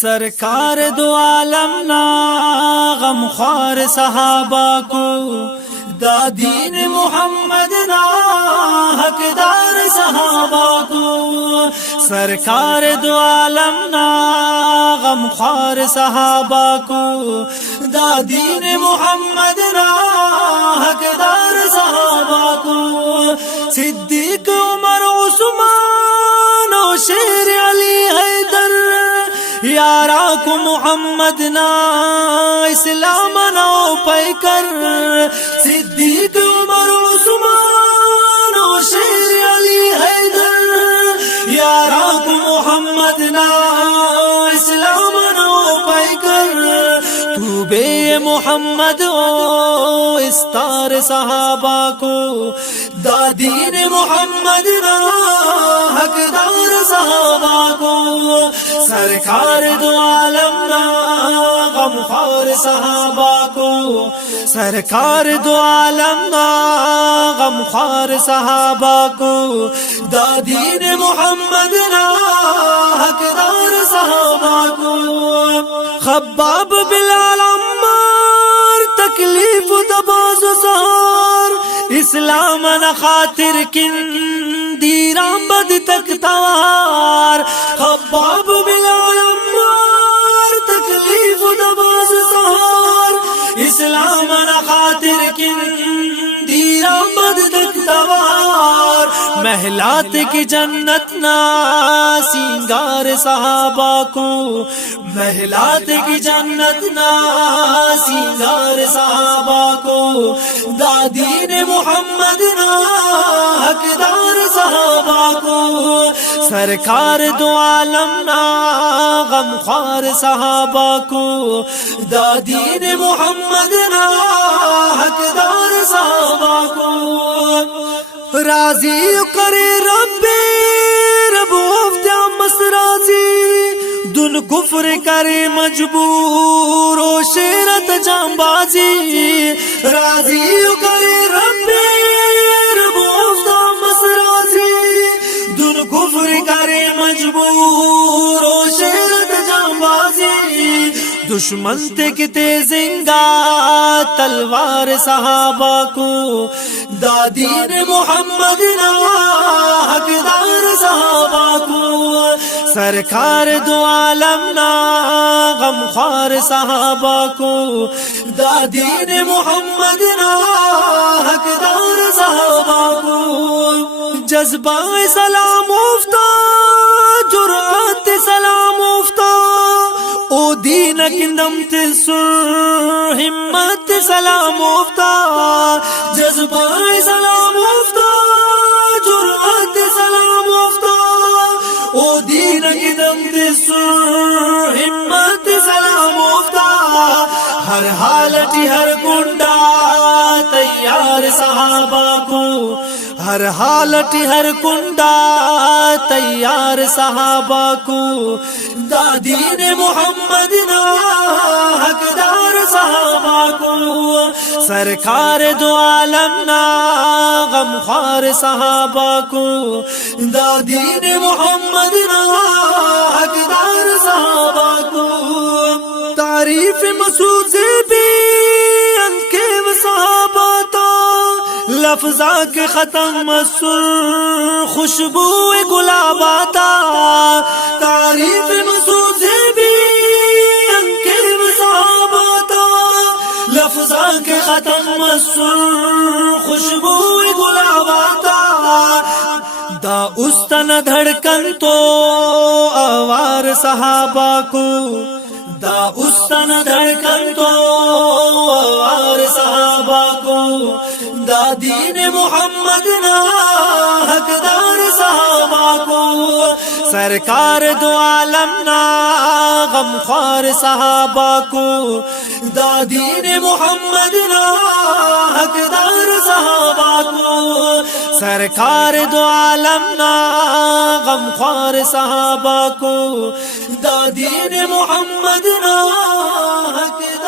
سرکار دو عالم نا غم خوار صحابہ کو، دا دین محمد نا حقدار صحابہ کو، سرکار دو عالم نا غم خوار صحابہ کو، دا دین محمد نا حقدار صحابہ کو، صدیق عمر عثمان و شیر علی حیدر، یارا کو محمد نا اسلام نو پیکر، صدیق عمر عثمان و شیر علی حیدر، یارا کو محمد نا اسلام نو پیکر، تو بے محمد او استار صحابہ کو، دا دین محمد نا حقدار صحابہ کو، سرکار دو عالم نا غم خوار صحابہ کو، سرکار دو عالم نا غم خوار صحابہ کو، دا دین محمد نا حقدار صحابہ کو، خباب بلال عمار تکلیف دباز و سہار، اسلام نا خاطر کن دیران بد تک توار، خباب بلال عمار تکلیف دباز سہار، اسلام نا خاطر کن دیران بد تک توار، محلات کی جنت نا سینگار صحابہ کو، محلات کی جنت نا سینگار صحابہ کو، دا دین محمد نا حقدار صحابہ کو، سرکار دو عالم نا غم خوار صحابہ کو، دا دین محمد نا حقدار صحابہ کو، راضی کرے رب افتا مسرازی، دن کفر کرے مجبور و شیرت جانبازی، راضی کرے رب افتا مسرازی، دن کفر کرے مجبور و شیرت جانبازی، دشمن تکتے زنگا تلوار صحابہ کو، دا دین محمد نا حقدار صحابہ کو، سرکار دو عالم نا غم خوار صحابہ کو، دا دین محمد نا حقدار صحابہ کو، جذبہ سلام افتا جرأت سلام افتا، او دین کندم تسر ہمت سلام افتا، جذبہ سلام افتا جرأت سلام افتا، او دین کندم تسر ہمت سلام افتا، ہر حالت ہر کنڈا تیار صحابہ کو، ہر حالت ہر کنڈا تیار صحابہ کو، دا دین محمد نا حقدار صحابہ کو، سرکار دو عالم نا غم خوار صحابہ کو، دا دین محمد نا حقدار صحابہ کو، تعریف مسعود بھی ان کے صحابہ تا، لفظا کے ختم مسر خوشبو گلاب آتا، تعریف مسعود بھی ان کے صحابہ تا، لفظا کے ختم مسر خوشبو گلاب آتا، دا استن دھڑکن تو آوار صحابہ کو، دا استن دھڑکن تو آوار صحابہ کو، دا دین محمد نا حقدار صحابہ کو، سرکار دو عالم نا غم خوار صحابہ کو، دا دین محمد نا حقدار صحابہ کو، سرکار دو عالم نا غم خوار صحابہ کو، دا دین محمد نا حقدار